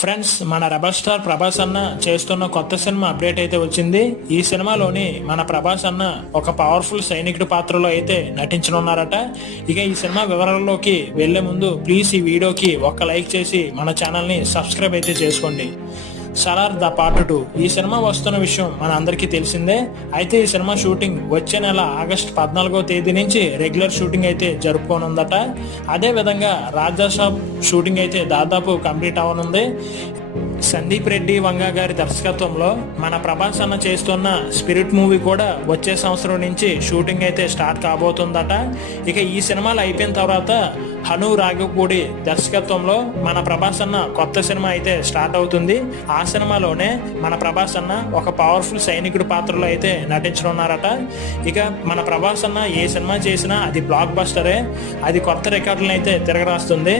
Friends, మన rebel star Prabhas అన్న చేస్తున్న కొత్త సినిమా అప్డేట్ అయితే వచ్చింది. ఈ సినిమాలోని మన ప్రభాస్ అన్న ఒక పవర్ఫుల్ సైనికుడి పాత్రలో అయితే నటించనున్నారట. ఇక ఈ సినిమా వివరాల్లోకి వెళ్లే ముందు ప్లీజ్ ఈ వీడియోకి ఒక లైక్ చేసి మన ఛానల్ని సబ్స్క్రైబ్ అయితే చేసుకోండి. సలార్ ద పార్ట్ 2 ఈ సినిమా వస్తున్న విషయం మన అందరికీ తెలిసిందే. అయితే ఈ సినిమా షూటింగ్ వచ్చే నెల ఆగస్టు 14వ తేదీ నుంచి రెగ్యులర్ షూటింగ్ అయితే జరుపుకోనుందట. అదే విధంగా రాజా సాబ్ షూటింగ్ అయితే దాదాపు కంప్లీట్ అవనుంది. సందీప్ రెడ్డి వంగ గారి దర్శకత్వంలో మన ప్రభాస్ అన్న చేస్తున్న స్పిరిట్ మూవీ కూడా వచ్చే సంవత్సరం నుంచి షూటింగ్ అయితే స్టార్ట్ కాబోతుందట. ఇక ఈ సినిమాలు అయిపోయిన తర్వాత హను రాఘవపూడి దర్శకత్వంలో మన ప్రభాస్ అన్న కొత్త సినిమా అయితే స్టార్ట్ అవుతుంది. ఆ సినిమాలోనే మన ప్రభాస్ అన్న ఒక పవర్ఫుల్ సైనికుడి పాత్రలో అయితే నటించనున్నారట. ఇక మన ప్రభాస్ అన్న ఏ సినిమా చేసినా అది బ్లాక్ బస్టరే, అది కొత్త రికార్డులను అయితే తిరగరాస్తుంది.